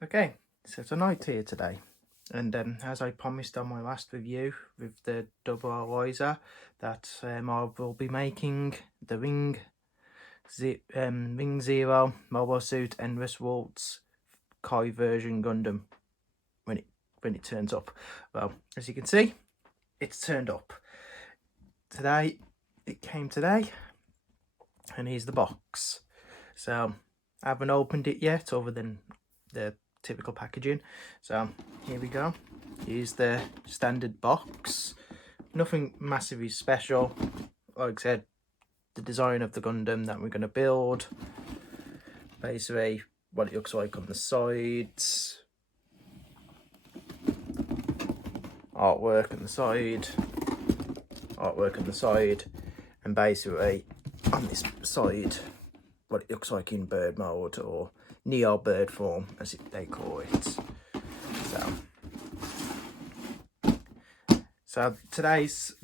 Okay, so tonight here today, and as I promised on my last review with the double Eliza, that I will be making the Ring Zero Mobile Suit Endless Waltz Kai version Gundam when it turns up. Well, as you can see, it's turned up today. It came today, and here's the box. So I haven't opened it yet, other than the typical packaging. So here we go. Here's the standard box. Nothing massively special. Like I said, the design of the Gundam that we're going to build. Basically what it looks like on the sides. Artwork on the side. Artwork on the side. And basically on this side what it looks like in bird mode, or Neo bird form as they call it. So today's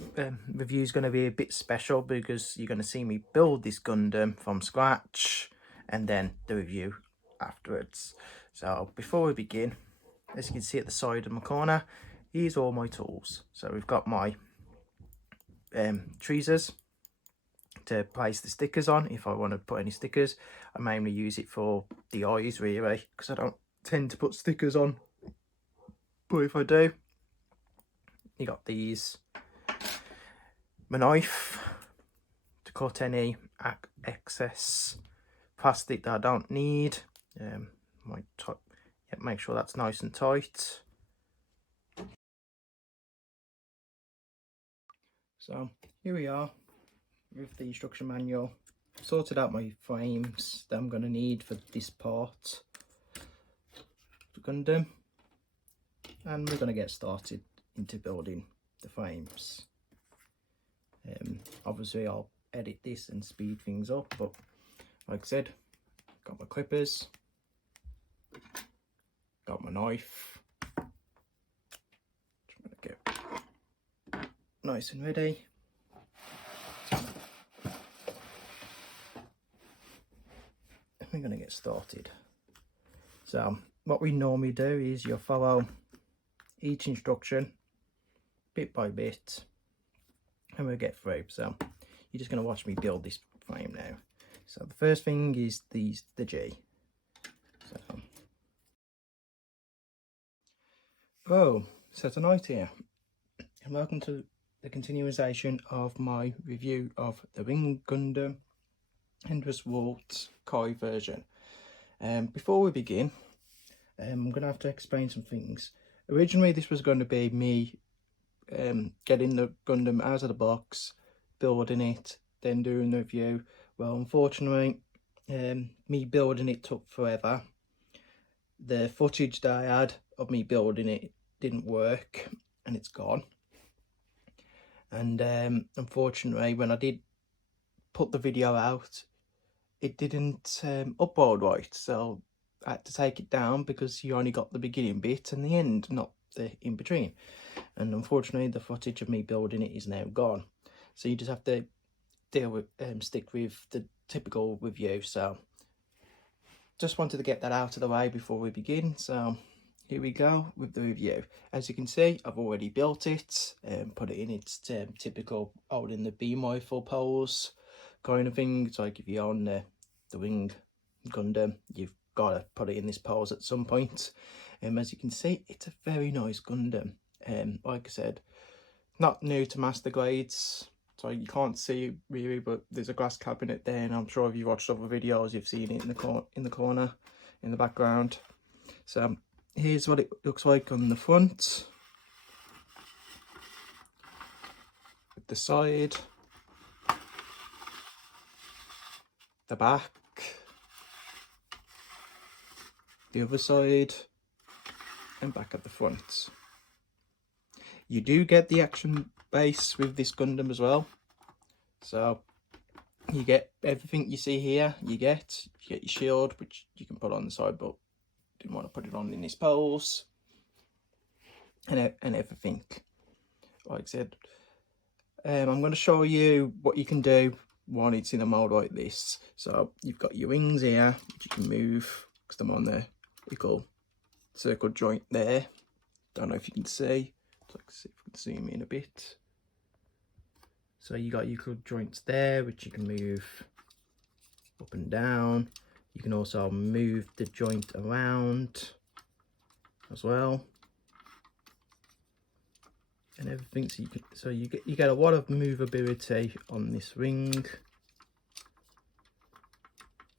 review is going to be a bit special because you're going to see me build this Gundam from scratch and then the review afterwards. So before we begin, as you can see at the side of my corner, here's all my tools. So we've got my tweezers to place the stickers on if I want to put any stickers. I mainly use it for the eyes really, because I don't tend to put stickers on, but if I do, you got these, my knife to cut any excess plastic that I don't need, make sure that's nice and tight. So here we are with the instruction manual. I've sorted out my frames that I'm going to need for this part, the Gundam, and we're going to get started into building the frames. Obviously I'll edit this and speed things up, but like I said, got my clippers, got my knife, just gonna get nice and ready. We're going to get started. So what we normally do is you follow each instruction bit by bit and we'll get through. So you're just going to watch me build this frame now. So the first thing is the G. So tonight here, and welcome to the continuation of my review of the Ring Gundam Endless Waltz Kai version. Before we begin, I'm going to have to explain some things. Originally this was going to be me getting the Gundam out of the box, building it, then doing the review. Well, unfortunately, me building it took forever. The footage that I had of me building it didn't work and it's gone. And unfortunately, when I did put the video out, it didn't upload right, so I had to take it down because you only got the beginning bit and the end, not the in between. And unfortunately the footage of me building it is now gone, so you just have to deal with stick with the typical review. So just wanted to get that out of the way before we begin. So here we go with the review. As you can see, I've already built it and put it in its typical holding the beam rifle pose kind of thing. It's like if you're on the Ring Gundam, you've got to put it in this pose at some point. As you can see, it's a very nice Gundam. Like I said, not new to master grades, so you can't see it really, but there's a glass cabinet there, and I'm sure if you've watched other videos you've seen it in the corner in the background. So here's what it looks like on the front, with the side, the back, the other side, and back at the front. You do get the action base with this Gundam as well, so you get everything you see here. You get your shield, which you can put on the side, but didn't want to put it on in this pose, and everything. Like I said, I'm going to show you what you can do when it's in a mode like this. So you've got your wings here, which you can move because I'm on the little circle joint there. Don't know if you can see. Let's see if we can zoom in a bit. So you got your joints there, which you can move up and down. You can also move the joint around as well, and everything. So you get a lot of movability on this ring,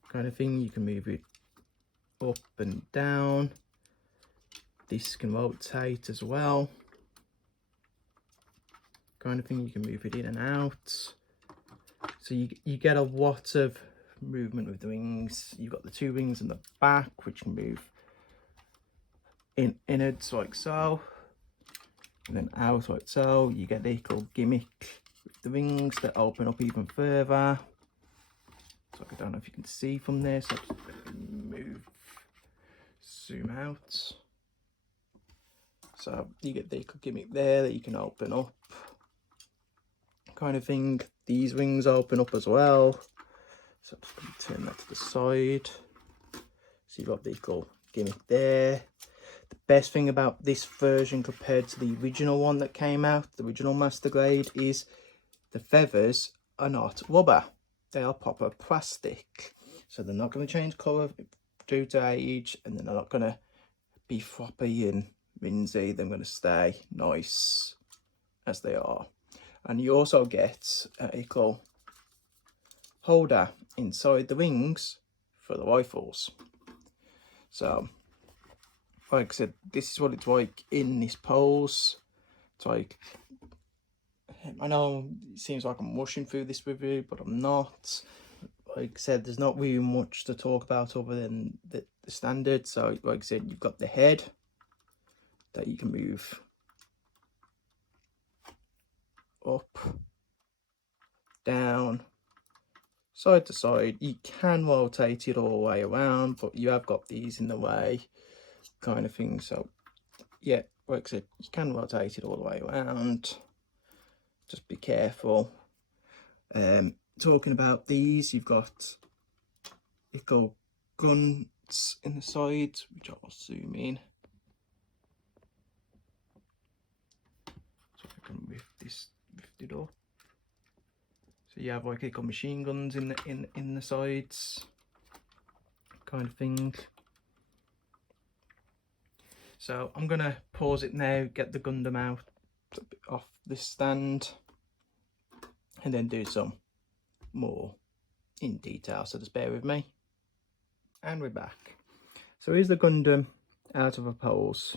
kind of thing. You can move it up and down. This can rotate as well, kind of thing. You can move it in and out. So you get a lot of movement with the wings. You've got the two wings in the back, which can move inwards like so, and then out like so. You get the little gimmick with the wings that open up even further. So I don't know if you can see from there. So move, zoom out. So you get the little gimmick there that you can open up, kind of thing. These wings open up as well. So I'm just going to turn that to the side. So you've got the little gimmick there. The best thing about this version compared to the original one that came out, the original Master Grade, is the feathers are not rubber. They are proper plastic. So they're not going to change colour due to age, and they're not going to be floppy and rinsy. They're going to stay nice as they are. And you also get a little holder inside the wings for the rifles. So like I said, this is what it's like in this pose. It's like, I know it seems like I'm rushing through this review, but I'm not. Like I said, there's not really much to talk about other than the standard. So like I said, you've got the head that you can move up, down, side to side. You can rotate it all the way around, but you have got these in the way, kind of thing. So yeah, like I said, you can rotate it all the way around. Just be careful. Talking about these, you've got little guns in the sides, which I'll zoom in. So I can lift it up. So you have like little machine guns in the sides, kind of thing. So I'm gonna pause it now, get the Gundam out off this stand, and then do some more in detail. So just bear with me. And we're back. So here's the Gundam out of a pose.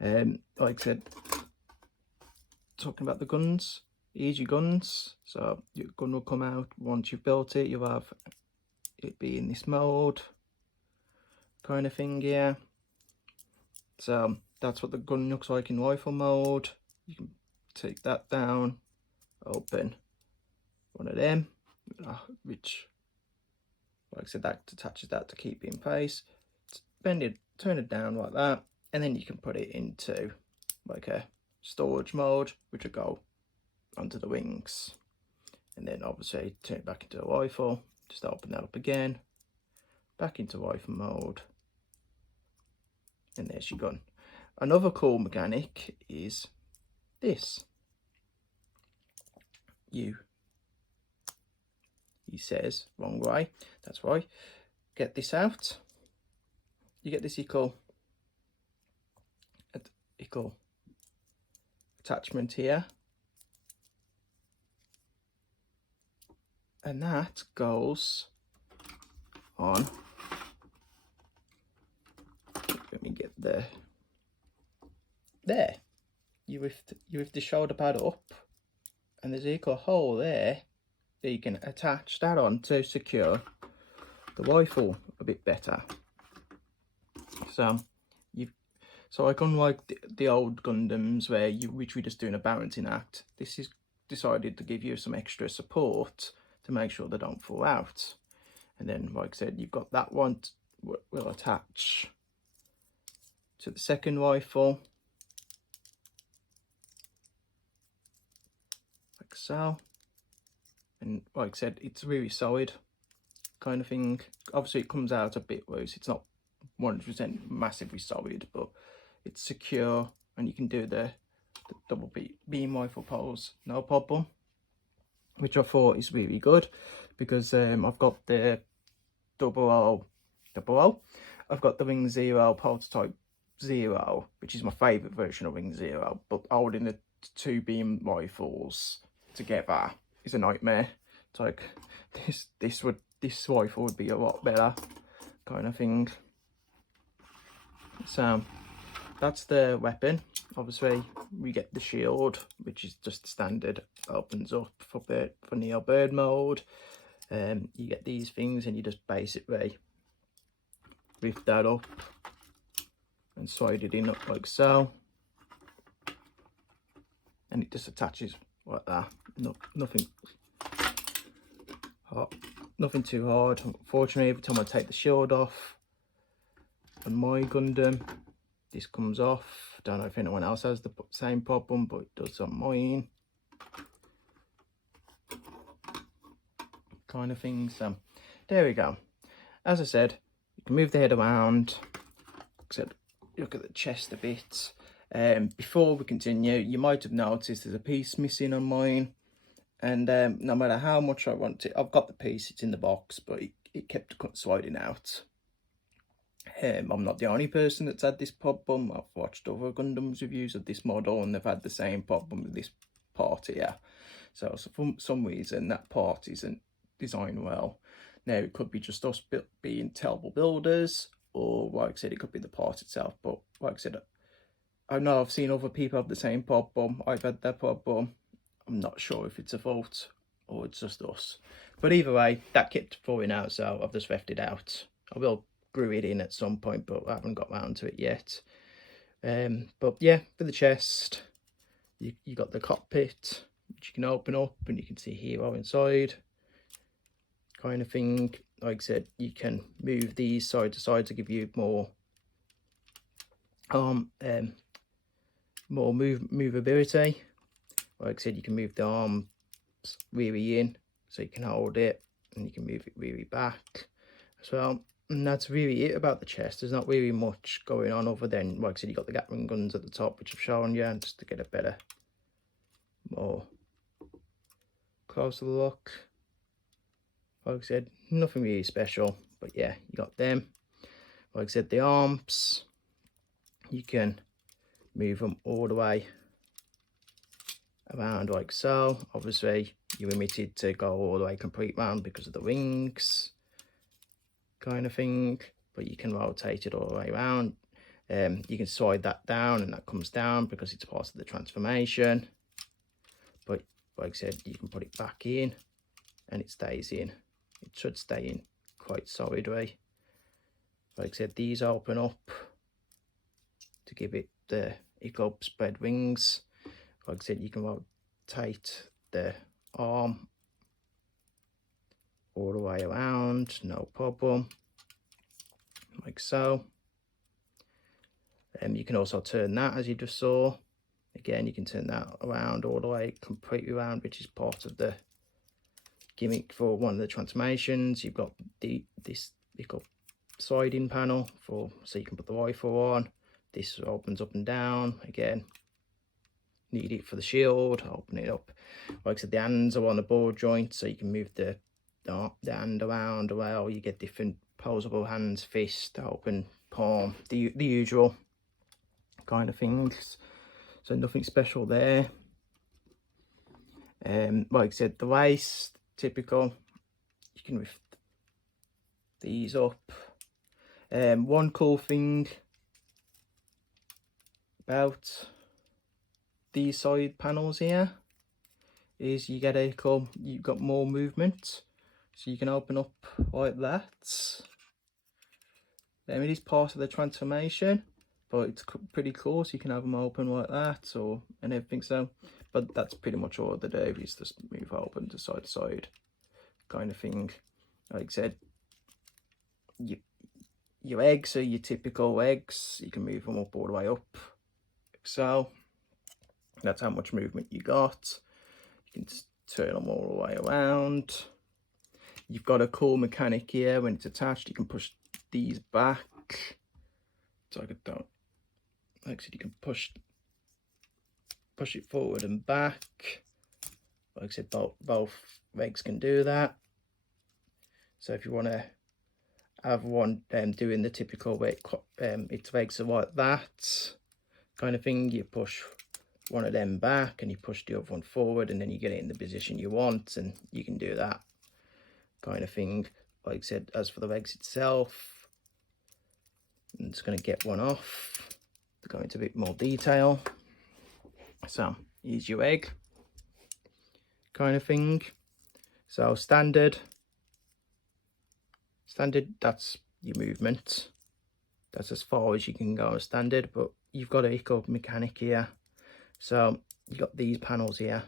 Like I said, talking about the guns, here's your guns. So your gun will come out once you've built it. You'll have it be in this mode, kind of thing here. So that's what the gun looks like in rifle mode. You can take that down, open one of them, which, like I said, that attaches that to keep it in place. Bend it, turn it down like that, and then you can put it into like a storage mode, which will go onto the wings. And then obviously turn it back into a rifle, just open that up again, back into rifle mode, and there's your gun. Another cool mechanic is this. He says, wrong way, that's right. Get this out. You get this little attachment here. And that goes on. Let me get there. You lift the shoulder pad up, and there's a little hole there that you can attach that on to secure the rifle a bit better. So like unlike the old Gundams which we're just doing a balancing act, this is decided to give you some extra support to make sure they don't fall out. And then, like I said, you've got that one will attach to the second rifle, like so. And like I said, it's really solid, kind of thing. Obviously it comes out a bit loose, it's not 100% massively solid, but it's secure, and you can do the double beam rifle pose no problem, which I thought is really good, because I've got the 0000. I've got the Ring Zero prototype 0, which is my favourite version of Ring Zero, but holding the 2 beam rifles together is a nightmare. It's like this rifle would be a lot better, kind of thing. So that's the weapon. Obviously we get the shield, which is just standard, opens up for Neo Bird mode. You get these things, and you just basically lift that up and slide it in up like so, and it just attaches like that. Nothing hard, nothing too hard. Unfortunately, every time I take the shield off on my Gundam, this comes off. Don't know if anyone else has the same problem, but it does on mine, kind of thing. So there we go. As I said, you can move the head around, except look at the chest a bit. Before we continue, you might have noticed there's a piece missing on mine, and no matter how much I want it, I've got the piece, it's in the box, but it kept sliding out. I'm not the only person that's had this problem. I've watched other Gundam reviews of this model, and they've had the same problem with this part here. So for some reason that part isn't designed well. Now it could be just us being terrible builders, or like I said, it could be the part itself. But like I said, I know I've seen other people have the same problem. I've had that problem. I'm not sure if it's a fault or it's just us. But either way, that kept falling out, so I've just left it out. I will glue it in at some point, but I haven't got round to it yet. But yeah, for the chest, you got the cockpit, which you can open up, and you can see Hero inside, kind of thing. Like I said, you can move these side to side to give you more movability. Like I said, you can move the arms really in, so you can hold it, and you can move it really back as well. And that's really it about the chest. There's not really much going on other than, like I said, you got the Gatling guns at the top, which I've shown you, and just to get a better, more closer look. Like I said, nothing really special, but yeah, you got them. Like I said, the arms, you can move them all the way around like so. Obviously you're limited to go all the way complete round because of the wings, kind of thing, but you can rotate it all the way around. You can slide that down, and that comes down because it's part of the transformation. But like I said, you can put it back in, and it stays in. It should stay in quite solidly. Like I said, these open up to give it the equal spread wings. Like I said, you can rotate the arm all the way around, no problem, like so. And you can also turn that, as you just saw. Again, you can turn that around all the way completely around, which is part of the gimmick for one of the transformations. You've got this little sliding panel so you can put the rifle on. This opens up and down. Again, need it for the shield, open it up. Like I said, the hands are on the ball joint, so you can move the hand around. Well, you get different posable hands, fist, open, palm, the usual kind of things. So nothing special there. Like I said, the waist, typical. You can lift these up. One cool thing about these side panels here is you've got more movement, so you can open up like that. It is part of the transformation, but it's pretty cool, so you can have them open like that and everything. So, but that's pretty much all they do, is just move open to side kind of thing. Like I said, your eggs are your typical eggs. You can move them up all the way up, like so. That's how much movement you got. You can turn them all the way around. You've got a cool mechanic here. When it's attached, you can push these back, So I could don't, like I said, you can push it forward and back. Like I said, both legs can do that. So if you want to have one doing the typical way its legs are like that kind of thing, you push one of them back and you push the other one forward, and then you get it in the position you want, and you can do that kind of thing. Like I said, as for the legs itself, I'm just going to get one off to go into a bit more detail. So here's your egg kind of thing. So standard, that's your movement. That's as far as you can go on standard, but you've got a equal mechanic here. So you've got these panels here.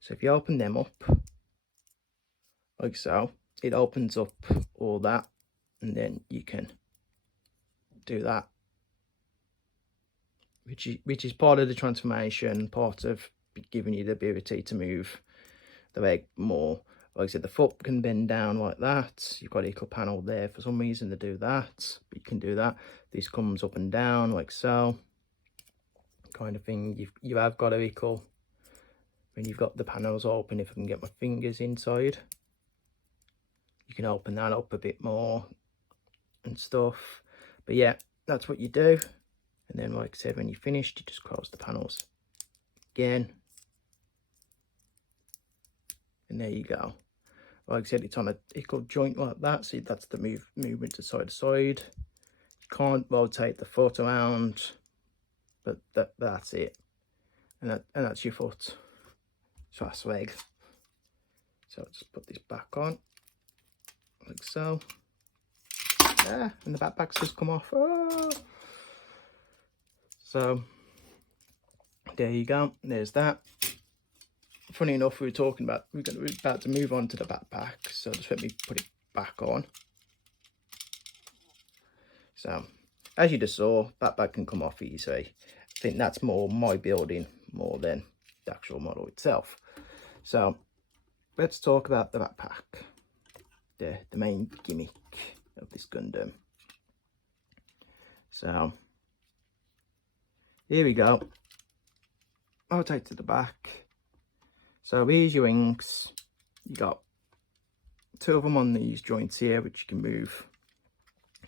So if you open them up, like so, it opens up all that, and then you can do that, which is part of the transformation, part of giving you the ability to move the leg more. Like I said, the foot can bend down like that. You've got an equal panel there for some reason to do that, but you can do that. This comes up and down like so kind of thing. You have got a equal when you've got the panels open. If I can get my fingers inside, you can open that up a bit more and stuff. But yeah, that's what you do. And then like I said, when you're finished, you just close the panels again, and there you go. Like I said, it's on a equal joint like that, so that's the movement to side to side. You can't rotate the foot around, but that's it. And that's your foot. So that's leg. So I'll just put this back on like so. Yeah, and the backpack's just come off. Oh. So there you go. There's that. Funny enough, we're about to move on to the backpack, so just let me put it back on. So as you just saw, backpack can come off easily. I think that's more my building more than the actual model itself. So let's talk about the backpack, the main gimmick of this Gundam. So here we go. I'll take to the back. So here's your wings. You got two of them on these joints here, which you can move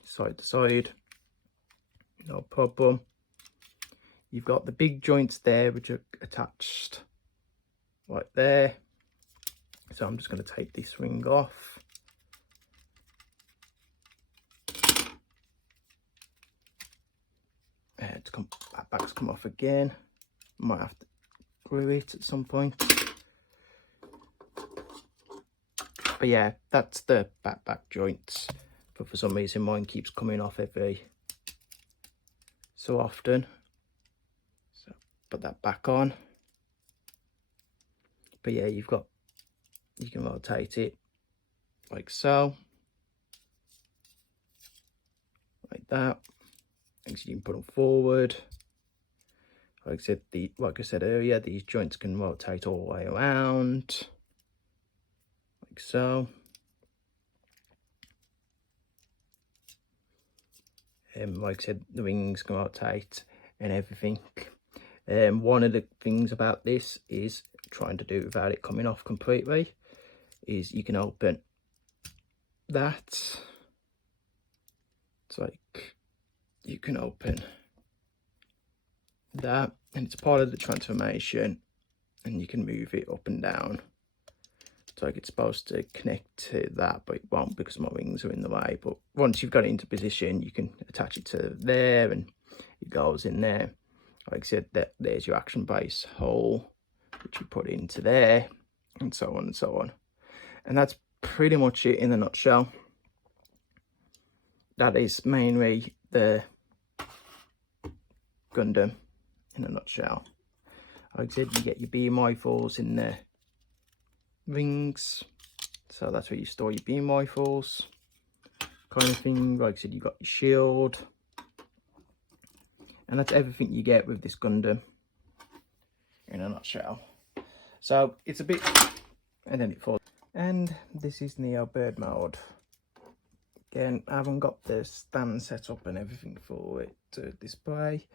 side to side, no problem. You've got the big joints there, which are attached like there. So I'm just going to take this ring off. Backpack's come off again. Might have to glue it at some point. But yeah, that's the backpack joints. But for some reason mine keeps coming off every so often. So put that back on. But yeah, you can rotate it like so. Like that. Things you can put them forward. Like I said earlier, these joints can rotate all the way around. Like so. Like I said, the wings can rotate and everything. One of the things about this is trying to do it without it coming off completely is you can open that. It's like you can open that, and it's part of the transformation, and you can move it up and down. It's like it's supposed to connect to that, but it won't because my wings are in the way. But once you've got it into position, you can attach it to there, and it goes in there. Like I said, there's your action base hole, which you put into there, and so on and so on. And that's pretty much it in a nutshell. That is mainly the Gundam in a nutshell. Like I said, you get your beam rifles in the rings, so that's where you store your beam rifles kind of thing. Like I said, you've got your shield, and that's everything you get with this Gundam in a nutshell. So it's a bit, and then it falls. And this is Neo bird mode. Again, I haven't got the stand set up and everything for it to display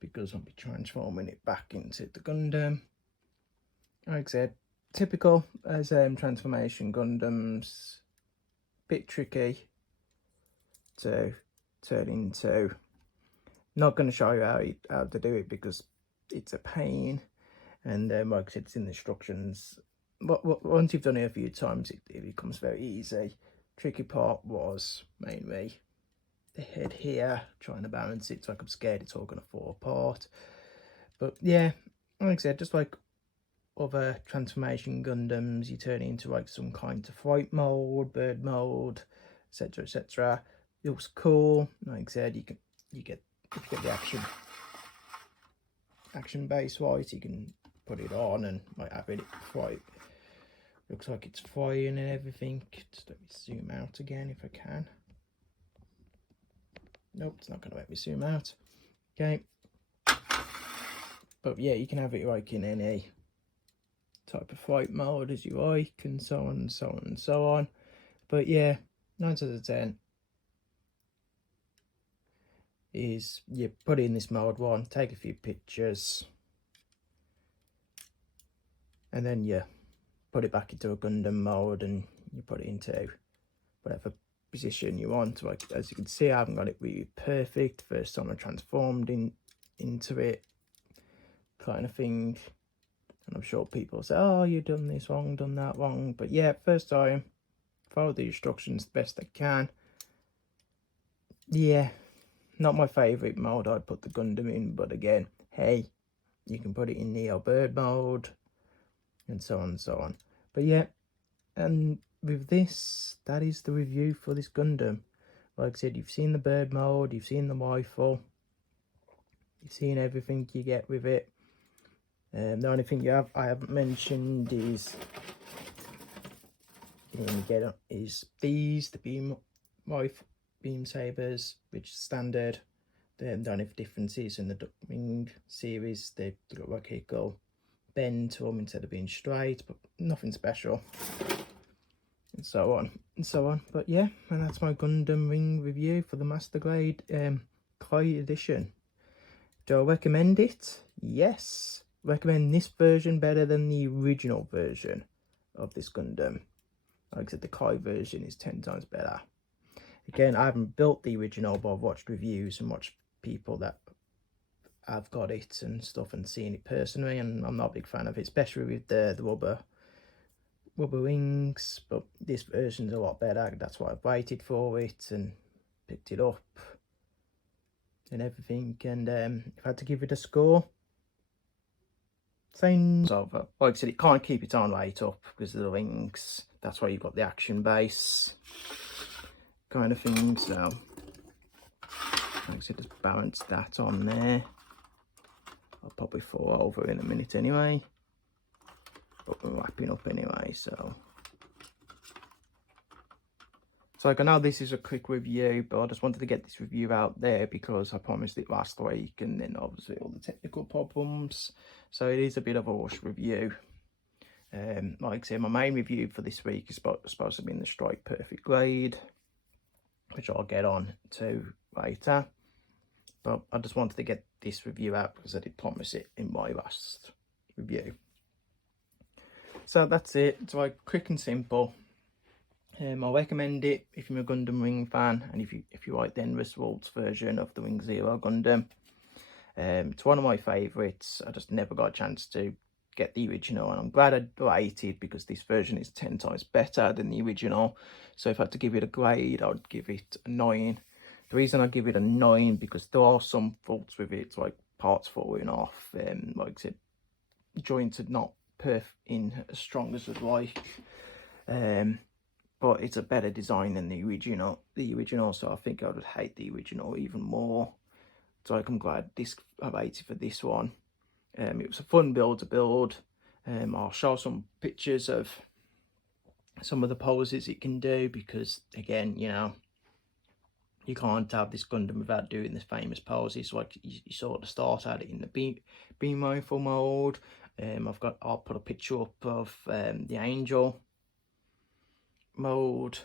because I'll be transforming it back into the Gundam. Like I said, typical as transformation Gundams, bit tricky to turn into. Not going to show you how to do it because it's a pain, and like I said, it's in the instructions. But once you've done it a few times, it becomes very easy. Tricky part was mainly the head here, trying to balance it, so I'm scared it's all going to fall apart. But yeah, like I said, just like other transformation Gundams, you turn it into like some kind of flight mode, bird mode, etc, etc. It looks cool. Like I said, you get the action base wise, you can put it on and like have it fly. Looks like it's flying and everything. Just let me zoom out again if I can. Nope, it's not going to let me zoom out. Okay. But yeah, you can have it like in any type of flight mode as you like, and so on and so on and so on. But yeah, 9 out of 10 is you put it in this mode one, take a few pictures, and then you put it back into a Gundam mode and you put it into whatever position you want. Like as you can see, I haven't got it really perfect. First time I transformed into it, kind of thing. And I'm sure people say, oh, you've done this wrong, done that wrong. But yeah, first time, follow the instructions the best I can. Yeah, not my favourite mode I'd put the Gundam in, but again, hey, you can put it in Neo Bird mode, and so on and so on. But yeah, and with this, that is the review for this Gundam. Like I said, you've seen the bird mode, you've seen the rifle, you've seen everything you get with it. The only thing I haven't mentioned is these, the beam sabers, which is standard. The only differences in the Duckwing series, they look like it go bend to them instead of being straight, but nothing special, and so on and so on. But yeah, and that's my Gundam Ring review for the Master Grade Kai edition. Do I recommend it? Yes. Recommend this version better than the original version of this Gundam. Like I said, the Kai version is 10 times better. Again, I haven't built the original, but I've watched reviews and watched people that have got it and stuff and seen it personally, and I'm not a big fan of it, especially with the rubber wings. But this version's a lot better. That's why I've waited for it and picked it up and everything. And if I had to give it a score, same over. Like I said, it can't keep its own weight up because of the wings. That's why you've got the action base kind of thing. So like I said, just balance that on there. I'll probably fall over in a minute anyway, but we're wrapping up anyway. So like, I know this is a quick review, but I just wanted to get this review out there because I promised it last week, and then obviously all the technical problems. So it is a bit of a rush review. Like I say, my main review for this week is supposed to be in the Strike Perfect grade, which I'll get on to later. But I just wanted to get this review out because I did promise it in my last review. So that's it. It's like quick and simple. I recommend it if you're a Gundam Wing fan, and if you like the Endless Waltz version of the Wing Zero Gundam. It's one of my favourites. I just never got a chance to get the original, and I'm glad I waited because this version is 10 times better than the original. So if I had to give it a grade, I'd give it a 9. The reason I give it a 9 because there are some faults with it, like parts falling off, and like I said, joints are not in as strong as I'd like. But it's a better design than the original. So I think I would hate the original even more. So like, I'm glad I waited for this one. It was a fun build to build. I'll show some pictures of some of the poses it can do because, again, you know, you can't have this Gundam without doing the famous poses. Like you saw at the start, I had it in the beam rifle mode. I'll put a picture up of the Angel mode,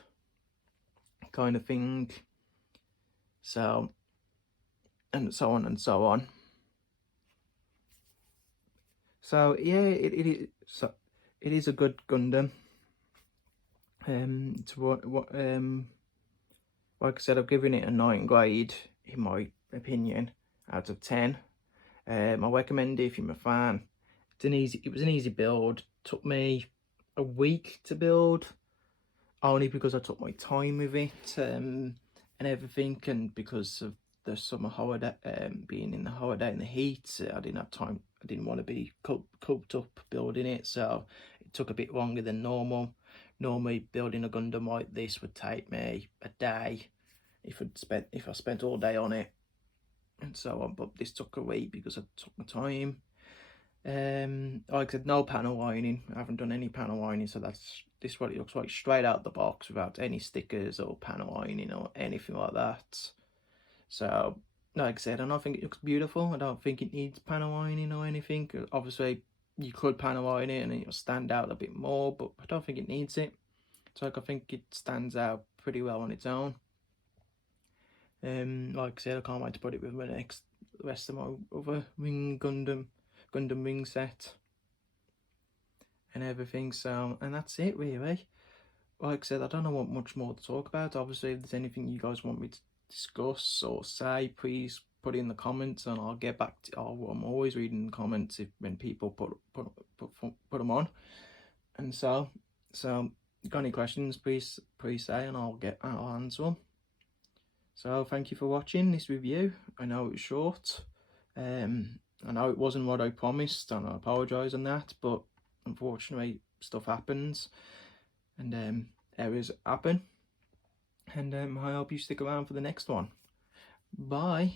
kind of thing. So, and so on and so on. So yeah, it is a good Gundam. To what like I said, I've given it a 9 grade in my opinion out of 10. I recommend it if you're a fan. It was an easy build. Took me a week to build, only because I took my time with it and everything, and because of the summer holiday, being in the holiday in the heat, I didn't have time. I didn't want to be cooped up building it, so it took a bit longer than normal. Normally, building a Gundam like this would take me a day if I spent all day on it, and so on. But this took a week because I took my time. Like I said, no panel lining. I haven't done any panel lining, so this is what it looks like straight out the box without any stickers or panel lining or anything like that. So, like I said, I don't think it looks beautiful. I don't think it needs panel lining or anything. Obviously, you could panel line it and it'll stand out a bit more, but I don't think it needs it. So, like, I think it stands out pretty well on its own. Like I said, I can't wait to put it with my rest of my other Gundam ring set and everything. So, and that's it really. Like I said, I don't know what much more to talk about. Obviously, if there's anything you guys want me to discuss or say, please put it in the comments and I'll get back to. I'm always reading the comments when people put them on. And so got any questions, please say, and I'll answer them. So thank you for watching this review. I know it was short. I know it wasn't what I promised, and I apologise on that, but unfortunately stuff happens and errors happen, and I hope you stick around for the next one. Bye.